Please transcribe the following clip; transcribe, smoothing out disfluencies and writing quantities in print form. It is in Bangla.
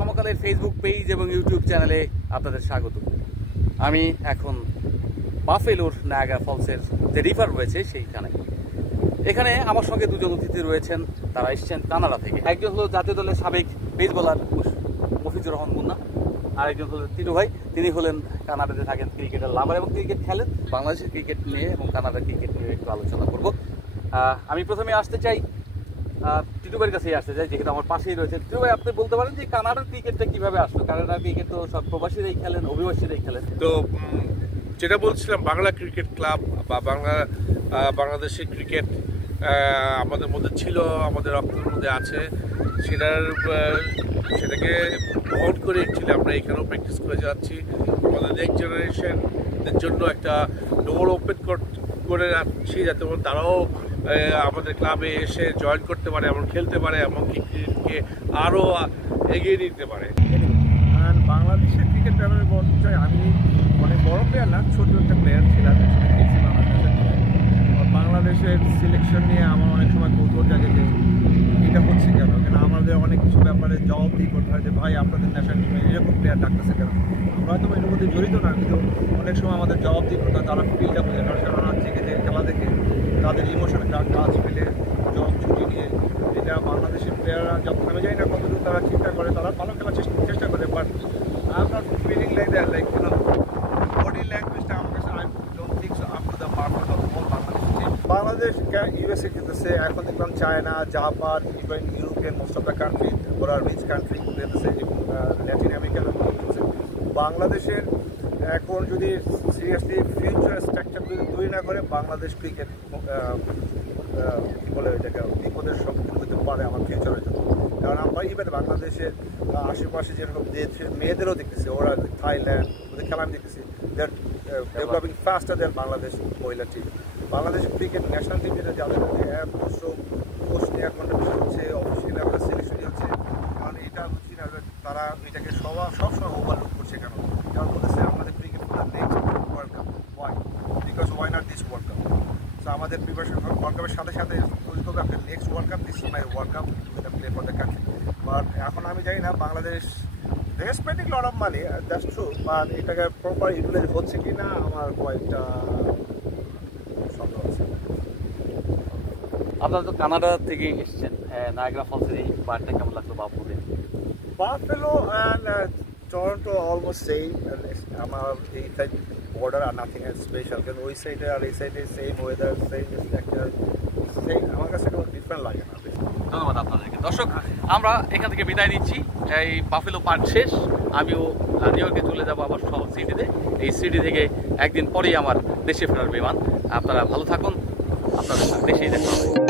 সমকালের ফেসবুক পেজ এবং ইউটিউব চ্যানেলে আপনাদের স্বাগত। আমি এখন বাফেলোর নায়াগ্রা ফলসের যে রিভার রয়েছে সেইখানে। এখানে আমার সঙ্গে দুজন অতিথি রয়েছেন, তারা এসছেন কানাডা থেকে। একজন হলো জাতীয় দলের সাবেক পেস বোলার মফিজুর রহমান মুন্না, আর একজন হলেন টিটু ভাই। তিনি হলেন কানাডাতে থাকেন, ক্রিকেটের লাভার এবং ক্রিকেট খেলেন। বাংলাদেশের ক্রিকেট নিয়ে এবং কানাডার ক্রিকেট নিয়ে একটু আলোচনা করব। আমি প্রথমে আসতে চাই টিটু ভাইয়ের কাছেই আসতে চাই, যেহেতু আমার পাশেই রয়েছে। টিটু ভাই, আপনি বলতে পারেন যে কানাডার ক্রিকেটটা কিভাবে আসলো? কানাডার ক্রিকেট তো সব প্রবাসীরাই খেলেন, অভিবাসীরাই খেলেন। তো যেটা বলছিলাম, বাংলা ক্রিকেট ক্লাব বা বাংলাদেশের ক্রিকেট আমাদের মধ্যে ছিল, আমাদের রক্তের মধ্যে আছে। সেটাকে বহন করে অ্যাকচুয়ালি আমরা এখানেও প্র্যাকটিস করে যাচ্ছি। আমাদের নেক্সট জেনারেশনের জন্য একটা ডোর ওপেন করে রাখছি, যাতে তারাও আমাদের ক্লাবে এসে জয়েন করতে পারে, এমন খেলতে পারে, এমনকি ক্রিকেটকে আরও এগিয়ে নিতে পারে। বাংলাদেশের ক্রিকেট ব্যাপারে বলতে চাই, আমি অনেক বড় প্লেয়ার না, ছোট একটা প্লেয়ার ছিলাম। বাংলাদেশের সিলেকশন নিয়ে আমার অনেক সময় কৌতূহল জাগে যে এটা হচ্ছে কেন, কেন আমাদের অনেক কিছু ব্যাপারে জবাবদিহি করতে হয় যে ভাই আপনাদের ন্যাশনাল টিমে এরকম প্লেয়ার ডাকতেছে কেন। আমরা হয়তো এর মধ্যে জড়িত না, কিন্তু অনেক সময় আমাদের জবাবদিহি করতে হয়। তারা ফিল্ডটা বোঝে, কারণ থেকে যে খেলা দেখে তাদের ইমোশনে কাজ ফেলে জব ছুটি নিয়ে, এটা বাংলাদেশের প্লেয়াররা যখন আমি জানি না কতটুকু তারা চিন্তা করে, তারা ভালো খেলার চেষ্টা করে। But I am not feeling like that, like body ল্যাঙ্গুয়েজটা আমার কাছে I don't think so up to the mark of all Bangladesh team. Bangladesh USA খেলতেছে, এখন দেখলাম China, Japan, even European most of the country, ওরা রিচ কান্ট্রি খেলতেছে, ল্যাটিন আমেরিকান খেলতেছে। বাংলাদেশের এখন যদি সিরিয়াসলি ফিউচার স্ট্রাকচার যদি তৈরি না করে, বাংলাদেশ ক্রিকেট কী বলে এটাকে বিপদের সম্মুখীন হতে পারে আমার ফিউচারের জন্য। কারণ আমরা ইভেন বাংলাদেশের আশেপাশে যেরকম মেয়েদেরও দেখতেছি, ওরা থাইল্যান্ড ওদের খেলা আমি দেখতেছি, দে আর ডেভেলপিং ফাস্টার দেন বাংলাদেশ মহিলা team. Bangladesh cricket national team যেটা, যাদের কোচ নেওয়ার কন্ট্রিবিউশন হচ্ছে, অফিসিয়াল লেভেলে সিলেকশনই হচ্ছে। কারণ এটা হচ্ছে না, তারা এটাকে সবসময় ওভারলুক করছে কেন? কারণ বলেছে আমাদের cricket next world cup. Why? Because why not this world cup? So আমাদের প্রিপারেশন ওয়ার্ল্ড কাপের সাথে সাথে তৈরি করবে আপনার next world cup, this is my world cup play for the country. But এখন আমি জানি না Bangladesh they are spending lot of money, that's true, but এটাকে প্রপার ইউটিলাইজ হচ্ছে কি না আমার কয়েকটা সন্দেহ আছে। আপনারা তো কানাডা থেকে এসেছেন, নায়াগ্রা ফলসের এই পার্কটা কেমন লাগলো বাপুরে? Buffalo and Toronto almost same. আমার এই সাইড বর্ডার আর নাথিং এজ স্পেশাল, কিন্তু ওই সাইডে আর এই সাইডে same weather, same structure, same. আমার কাছে কোনো ডিফারেন্ট লাগে না। ধন্যবাদ আপনাদেরকে। দর্শক, আমরা এখান থেকে বিদায় নিচ্ছি। এই বাফেলো পার্ক শেষ। আমিও নিউ ইয়র্কে চলে যাবো আবার সিটিতে। এই সিটি থেকে একদিন পরেই আমার দেশে ফেরার বিমান। আপনারা ভালো থাকুন, আপনাদের দেশেই দেখা হবে।